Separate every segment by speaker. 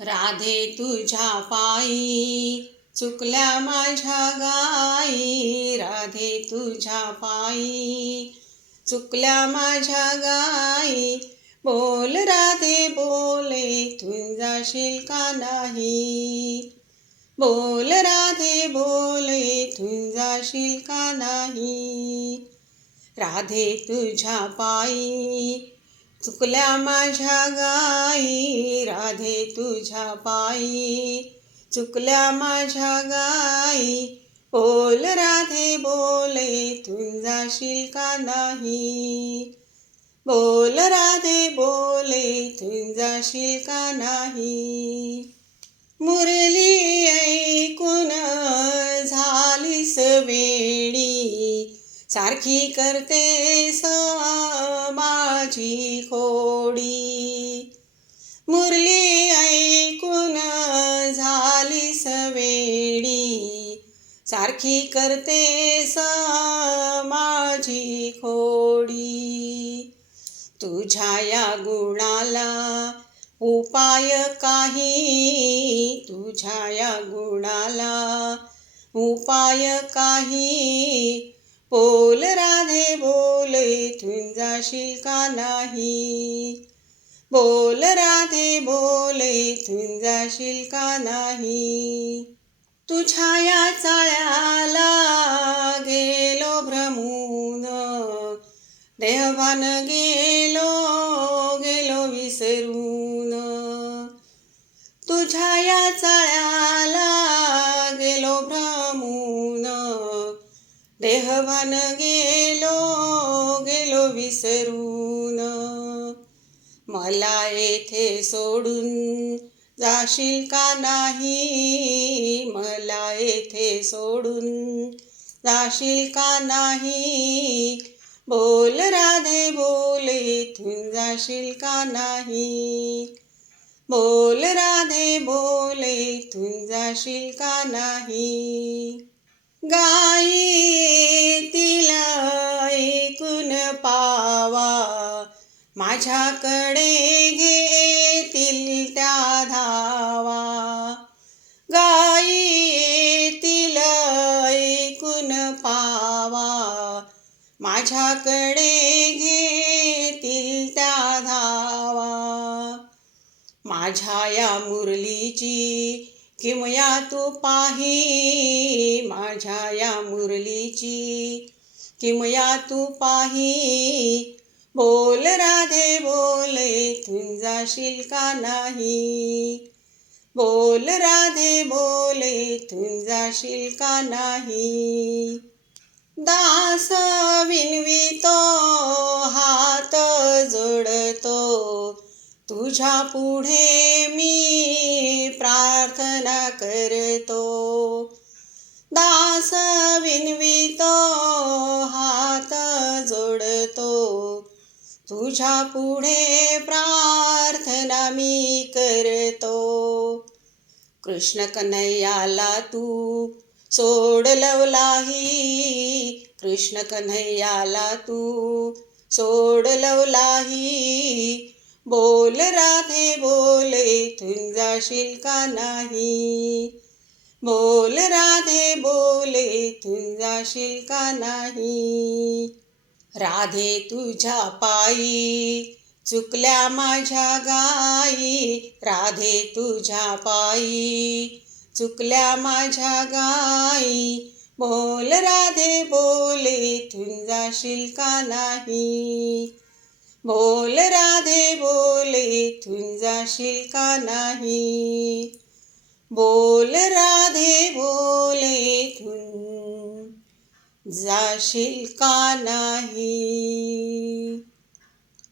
Speaker 1: राधे तुझ्या पायी चुकल्या माझ्या गाई राधे तुझ्या पायी चुकल्या माझ्या गाई बोल राधे बोले तू जाशील का नाही? बोल राधे बोले तू जाशील का नाही? राधे तुझ्या पायी चुकल्या माझ्या गाई राधे तुझ्या पायी. चुकल्या माझ्या गाई बोल राधे बोले तुंजाशील का नाही? बोल राधे बोले तुंजाशील का नाही? मुरली ऐकून झालीस वेडी. सारखी करते सा माझी खोडी. मुरली ऐकून झाली सवेडी. सारखी करते स माझी खोडी. तुझ्या या गुणाला उपाय काही. तुझ्या या गुणाला उपाय काही. बोल राधे बोल. जाशील का नाही? बोल राधे बोले तू जाशील का नाही? तुझ्या या चाळ्याला गेलो भ्रमून देवान गेलो गेलो विसरून. तुझ्या या चाळ्याला देहभान गेलो गेलो विसरून. मला येथे सोडून जाशील का नाही? मला येथे सोडून जाशील का नाही? बोल राधे बोले इथून जाशील का नाही? बोल राधे बोले इथून जाशील का नाही? गाई ऐकून पावा. माझ्याकडे घेतील त्या धावा. गाई येतील ऐकून पावा. माझ्याकडे घेतील त्या धावा. माझ्या या मुरलीची किमया तू पाही. माझ्या या मुरलीची किमया तू पाही? बोल राधे बोले तू जाशील का नाही? बोल राधे बोले तू जाशील का नाही? दास विनवितो हात जोडतो तुझ्या पुढे मी प्रार्थना करतो. दास विनवितो हात जोडतो. तुझ्या पुढे प्रार्थना मी करतो. कृष्ण कन्हैयाला तू सोडलवलाही. कृष्ण कन्हैयाला तू सोडलवलाही. बोल राधे बोले तू जाशील का नाही? बोल राधे बोले तुझाशील का नाही? राधे तुझ्या पायी चुकल्या माझ्या गाई राधे तुझ्या पायी चुकल्या माझ्या गाई बोल राधे बोले तू का नाही? बोल राधे बोले तू का नाही? बोल राधे बोले तू जाशील का नाही?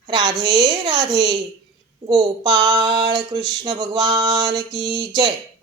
Speaker 1: राधे राधे गोपाळ कृष्ण भगवान की जय.